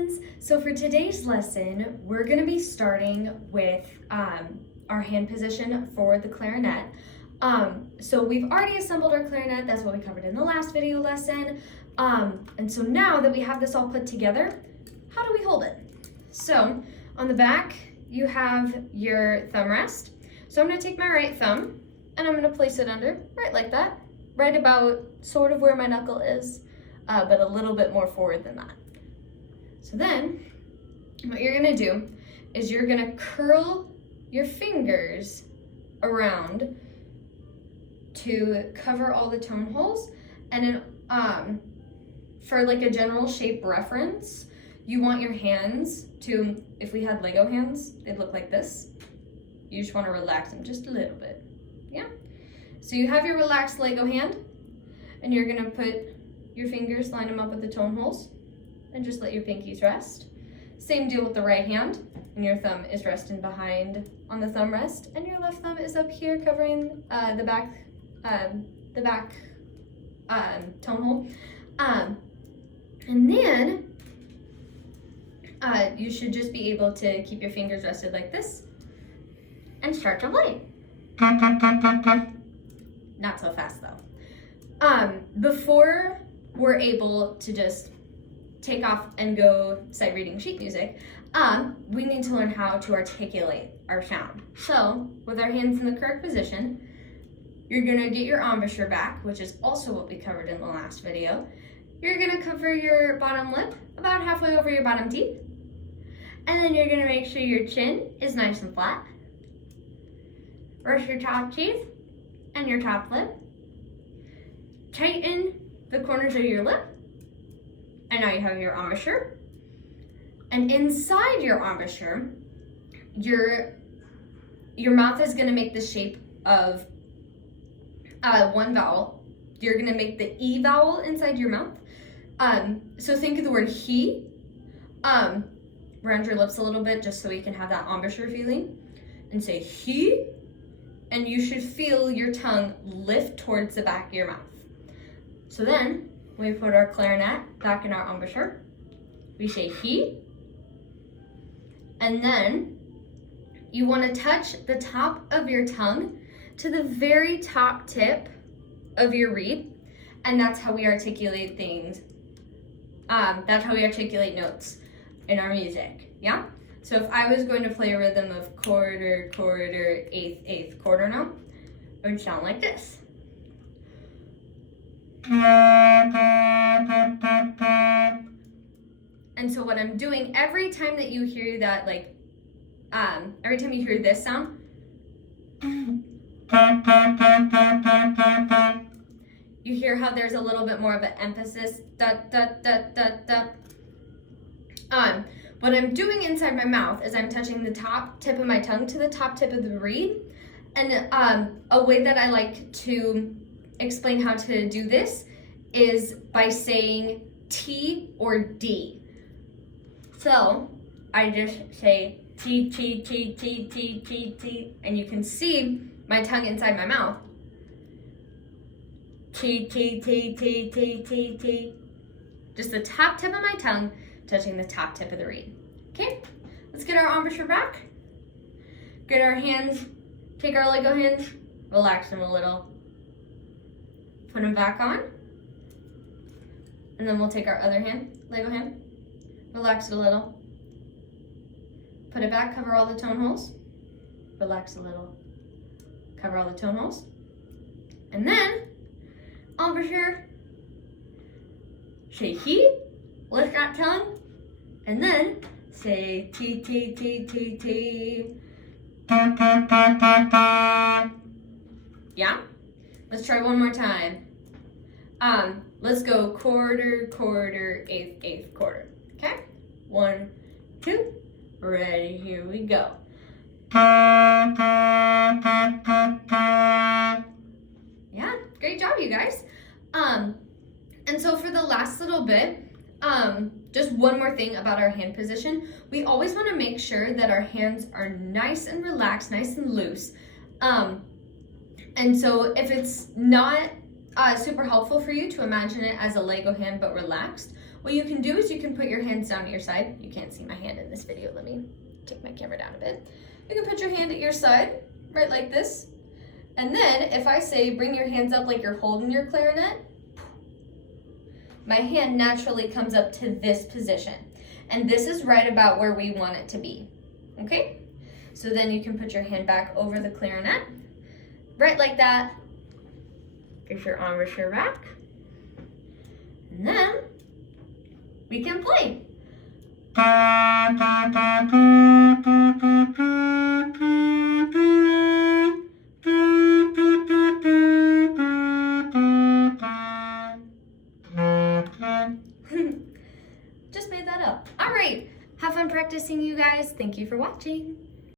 friends. So for today's lesson, we're going to be starting with our hand position for the clarinet. So we've already assembled our clarinet. That's what we covered in the last video lesson. And so now that we have this all put together, how do we hold it? So on the back, you have your thumb rest. So I'm going to take my right thumb and I'm going to place it under, right like that, right about sort of where my knuckle is, but a little bit more forward than that. So then what you're going to do is you're going to curl your fingers around to cover all the tone holes. And then for like a general shape reference, you want your hands to, if we had Lego hands, they'd look like this. You just want to relax them just a little bit. Yeah? So you have your relaxed Lego hand, and you're going to put your fingers, line them up with the tone holes, and just let your pinkies rest. Same deal with the right hand, and your thumb is resting behind on the thumb rest, and your left thumb is up here covering the back tone hole. And then you should just be able to keep your fingers rested like this and start to play. Not so fast though. Before we're able to just take off and go sight reading sheet music, we need to learn how to articulate our sound. So with our hands in the correct position, you're gonna get your embouchure back, which is also what we covered in the last video. You're gonna cover your bottom lip about halfway over your bottom teeth. And then you're gonna make sure your chin is nice and flat. Brush your top teeth and your top lip. Tighten the corners of your lip. And now you have your embouchure. And inside your embouchure, your mouth is gonna make the shape of one vowel. You're gonna make the E vowel inside your mouth. So think of the word he. Round your lips a little bit just so we can have that embouchure feeling. And say he. And you should feel your tongue lift towards the back of your mouth. So then, when we put our clarinet back in our embouchure, we say he. And then, you want to touch the top of your tongue to the very top tip of your reed. And that's how we articulate things. That's how we articulate notes in our music, yeah? So if I was going to play a rhythm of quarter, quarter, eighth, eighth, quarter note, it would sound like this. And so what I'm doing every time that you hear that, like, every time you hear this sound, you hear how there's a little bit more of an emphasis, da, da, da, da, da. What I'm doing inside my mouth is I'm touching the top tip of my tongue to the top tip of the reed. And a way that I like to explain how to do this is by saying T or D. So I just say T, T, T, T, T, T, T, and you can see my tongue inside my mouth. T, T, T, T, T, T, T. Just the top tip of my tongue touching the top tip of the reed. Okay, let's get our embouchure back. Get our hands, take our Lego hands, relax them a little. Put them back on. And then we'll take our other hand, Lego hand, relax it a little. Put it back, cover all the tone holes. Relax a little, cover all the tone holes. And then, embouchure, say he, lift that tongue, and then say T, T, T, T, T. Yeah? Let's try one more time. Let's go quarter, quarter, eighth, eighth, quarter. Okay? 1, 2, ready, here we go. Yeah, great job, you guys. And so for the last little bit, just one more thing about our hand position. We always want to make sure that our hands are nice and relaxed, nice and loose. And so if it's not super helpful for you to imagine it as a Lego hand but relaxed, What you can do is you can put your hands down at your side. You can't see my hand in this video. Let me take my camera down a bit. You can put your hand at your side, right like this. And then if I say bring your hands up like you're holding your clarinet, my hand naturally comes up to this position. And this is right about where we want it to be, okay? So then you can put your hand back over the clarinet, right like that. Get your embouchure back. And then we can play. Just made that up. All right, have fun practicing, you guys. Thank you for watching.